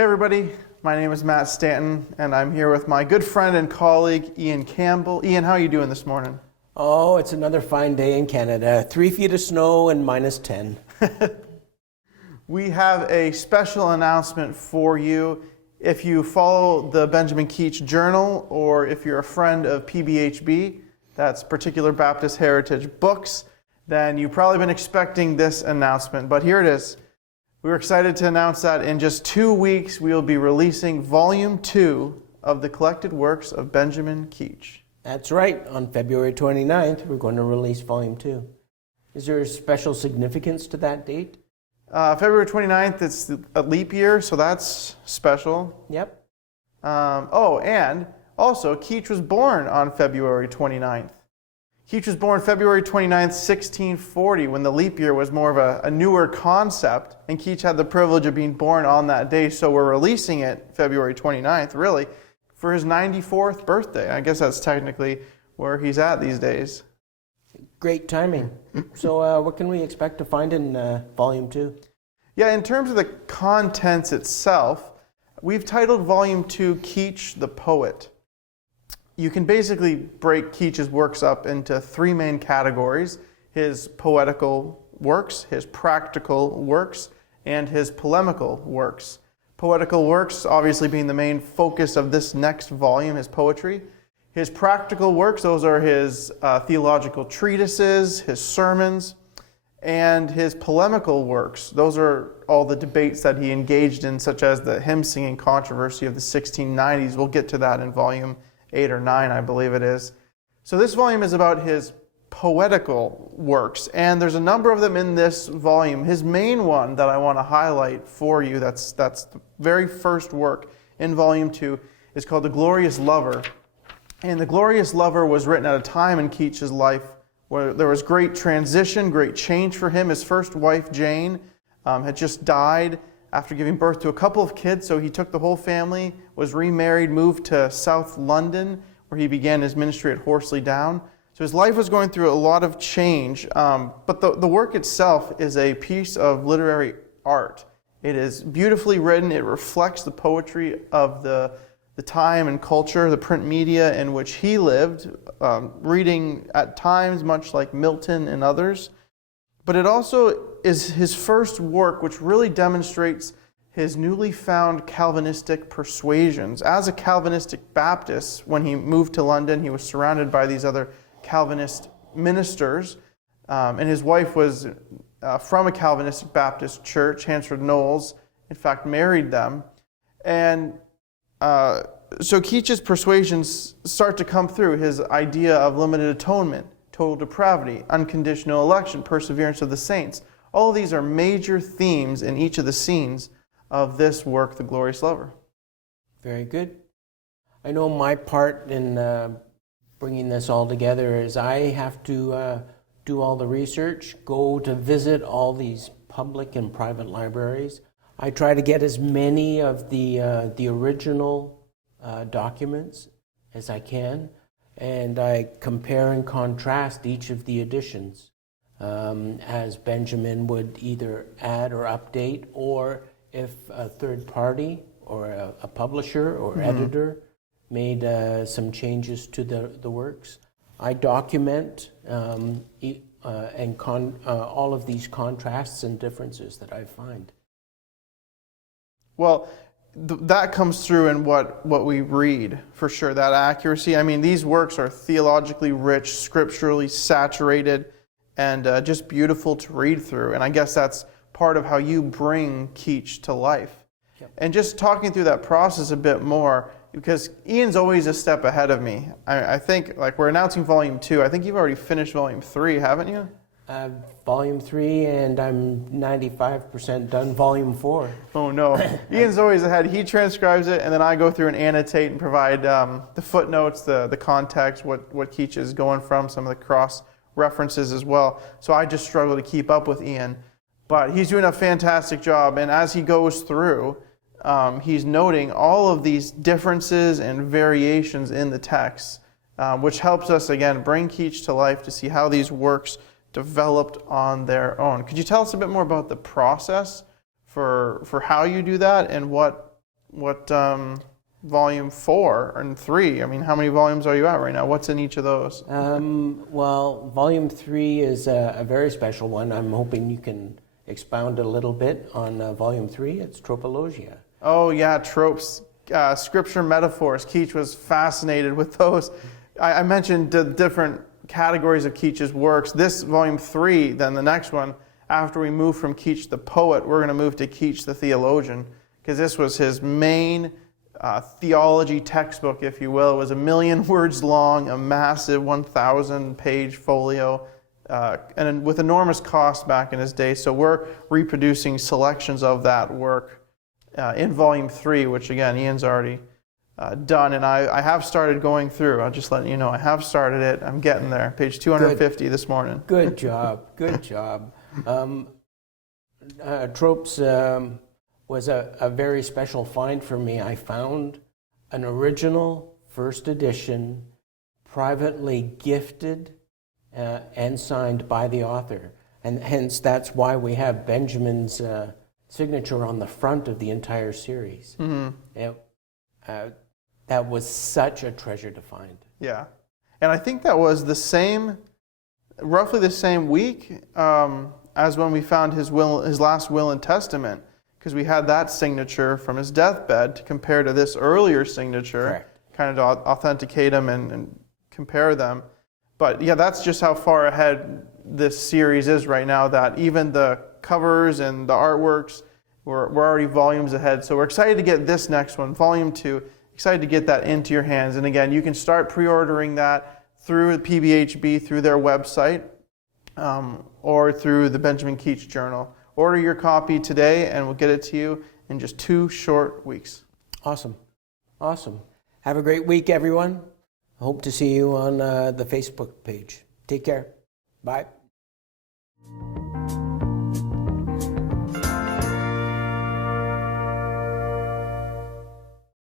Hey everybody, my name is Matt Stanton, and I'm here with my good friend and colleague, Ian Campbell. Ian, how are you doing this morning? Oh, it's another fine day in Canada. 3 feet of snow and minus 10. We have a special announcement for you. If you follow the Benjamin Keach Journal, or if you're a friend of PBHB, that's Particular Baptist Heritage Books, then you've probably been expecting this announcement, but here it is. We're excited to announce that in just 2 weeks, we will be releasing Volume 2 of the collected works of Benjamin Keach. That's right. On February 29th, we're going to release Volume 2. Is there a special significance to that date? February 29th, it's a leap year, so that's special. Yep. And also, Keach was born on February 29th. Keach was born February 29th, 1640, when the leap year was more of a newer concept, and Keach had the privilege of being born on that day, so we're releasing it February 29th, really, for his 94th birthday. I guess that's technically where he's at these days. Great timing. So what can we expect to find in Volume 2? Yeah, in terms of the contents itself, we've titled Volume 2, Keach the Poet. You can basically break Keach's works up into three main categories: his poetical works, his practical works, and his polemical works. Poetical works obviously being the main focus of this next volume, his poetry. His practical works, those are his theological treatises, his sermons, and his polemical works. Those are all the debates that he engaged in, such as the hymn-singing controversy of the 1690s. We'll get to that in volume 8 or 9, I believe it is. So this volume is about his poetical works, and there's a number of them in this volume. His main one that I want to highlight for you, that's the very first work in volume 2, is called The Glorious Lover. And The Glorious Lover was written at a time in Keach's life where there was great transition, great change for him. His first wife, Jane, had just died after giving birth to a couple of kids, so he took the whole family, was remarried, moved to South London, where he began his ministry at Horsley Down. So his life was going through a lot of change, but the work itself is a piece of literary art. It is beautifully written. It reflects the poetry of the time and culture, the print media in which he lived, reading at times much like Milton and others. But it also is his first work which really demonstrates his newly found Calvinistic persuasions. As a Calvinistic Baptist, when he moved to London, he was surrounded by these other Calvinist ministers, and his wife was from a Calvinistic Baptist church. Hansford Knowles, in fact, married them. And so Keach's persuasions start to come through. His idea of limited atonement, total depravity, unconditional election, perseverance of the saints. All of these are major themes in each of the scenes of this work, The Glorious Lover. Very good. I know my part in bringing this all together is I have to do all the research, go to visit all these public and private libraries. I try to get as many of the original documents as I can, and I compare and contrast each of the editions as Benjamin would either add or update, or if a third party or a publisher or editor made some changes to the works. I document all of these contrasts and differences that I find. Well, that comes through in what we read, for sure, that accuracy. I mean, these works are theologically rich, scripturally saturated, and just beautiful to read through. And I guess that's part of how you bring Keach to life. Yep. And just talking through that process a bit more, because Ian's always a step ahead of me. I think, like, we're announcing Volume 2. I think you've already finished Volume 3, haven't you? Volume 3, and I'm 95% done Volume 4. Oh no, Ian's always ahead. He transcribes it, and then I go through and annotate and provide the footnotes, the context, what Keach is going from, some of the cross references as well. So I just struggle to keep up with Ian. But he's doing a fantastic job, and as he goes through, he's noting all of these differences and variations in the text, which helps us, again, bring Keach to life to see how these works developed on their own. Could you tell us a bit more about the process for how you do that and what volume 4 and 3? I mean, how many volumes are you at right now? What's in each of those? Well, volume 3 is a very special one. I'm hoping you can expound a little bit on volume 3. It's tropologia. Oh yeah, tropes, scripture metaphors. Keach was fascinated with those. I mentioned the different categories of Keach's works. This volume 3, then the next one, after we move from Keach the poet, we're going to move to Keach the theologian, because this was his main theology textbook, if you will. It was 1,000,000 words long, a massive 1,000-page folio, and with enormous cost back in his day. So we're reproducing selections of that work in volume 3, which again, Ian's already done, and I have started going through. I'll just let you know, I have started it. I'm getting there. Page 250 this morning. Good job. Good job. Tropes was a very special find for me. I found an original first edition, privately gifted and signed by the author. And hence, that's why we have Benjamin's signature on the front of the entire series. Mm-hmm. That was such a treasure to find. Yeah. And I think that was roughly the same week as when we found his last will and testament, because we had that signature from his deathbed to compare to this earlier signature. Correct. Kind of to authenticate them and compare them. But yeah, that's just how far ahead this series is right now, that even the covers and the artworks, we're already volumes ahead. So we're excited to get this next one, volume 2, excited to get that into your hands. And again, you can start pre-ordering that through PBHB, through their website, or through the Benjamin Keach Journal. Order your copy today, and we'll get it to you in just 2 short weeks. Awesome. Awesome. Have a great week, everyone. I hope to see you on the Facebook page. Take care. Bye.